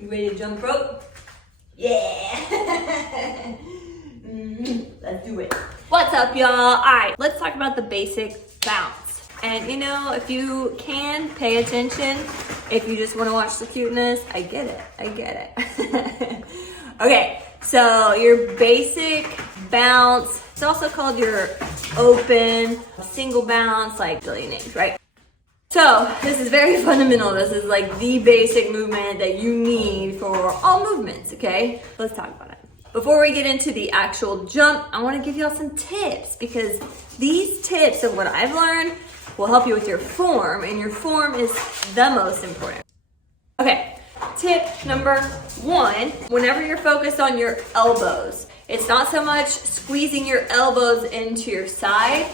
You ready to jump rope? Yeah! Let's do it. What's up, y'all? All right, let's talk about the basic bounce. And you know, if you can pay attention, if you just want to watch the cuteness, I get it. Okay, so your basic bounce, it's also called your open, single bounce, like billion names, right? So this is very fundamental. This is like the basic movement that you need for all movements, okay? Let's talk about it. Before we get into the actual jump, I want to give y'all some tips because these tips of what I've learned will help you with your form, and your form is the most important. Okay, tip number 1, whenever you're focused on your elbows, it's not so much squeezing your elbows into your side,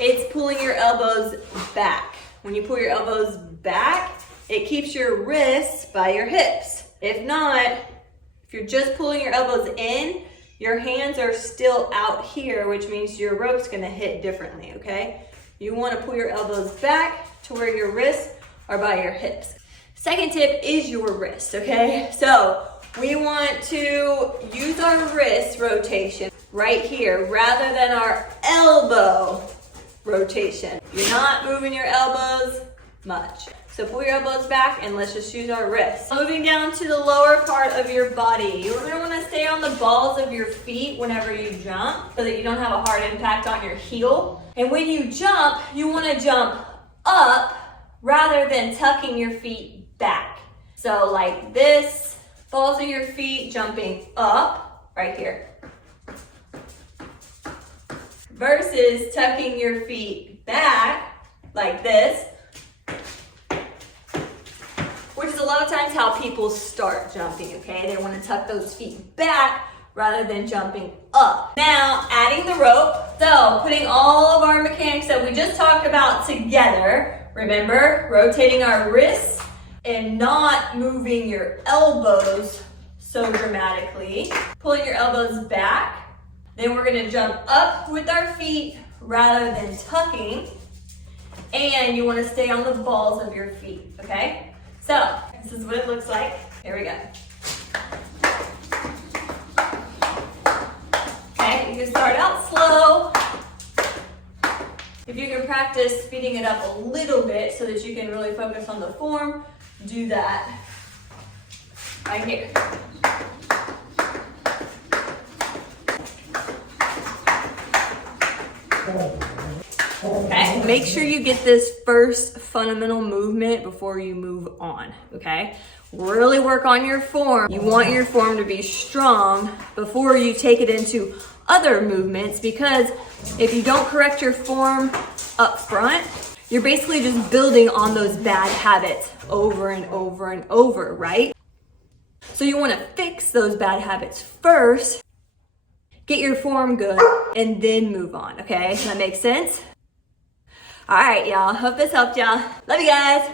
it's pulling your elbows back. When you pull your elbows back, it keeps your wrists by your hips. If not, if you're just pulling your elbows in, your hands are still out here, which means your rope's gonna hit differently, okay? You wanna pull your elbows back to where your wrists are by your hips. Second tip is your wrist, okay? So we want to use our wrist rotation right here rather than our elbow rotation. You're not moving your elbows much. So pull your elbows back and let's just use our wrists. Moving down to the lower part of your body. You're gonna wanna stay on the balls of your feet whenever you jump so that you don't have a hard impact on your heel. And when you jump, you wanna jump up rather than tucking your feet back. So like this, balls of your feet jumping up right here. Versus tucking your feet back like this, which is a lot of times how people start jumping, okay? They want to tuck those feet back rather than jumping up. Now, adding the rope. So, putting all of our mechanics that we just talked about together. Remember, rotating our wrists and not moving your elbows so dramatically. Pulling your elbows back. Then we're gonna jump up with our feet rather than tucking. And you wanna stay on the balls of your feet, okay? So, this is what it looks like. Here we go. Okay, you can start out slow. If you can practice speeding it up a little bit so that you can really focus on the form, do that right here. Okay, make sure you get this first fundamental movement before you move on, okay? Really work on your form. You want your form to be strong before you take it into other movements, because if you don't correct your form up front, you're basically just building on those bad habits over and over and over, right? So you want to fix those bad habits first, get your form good, and then move on, okay? Does that make sense? All right, y'all. Hope this helped y'all. Love you guys.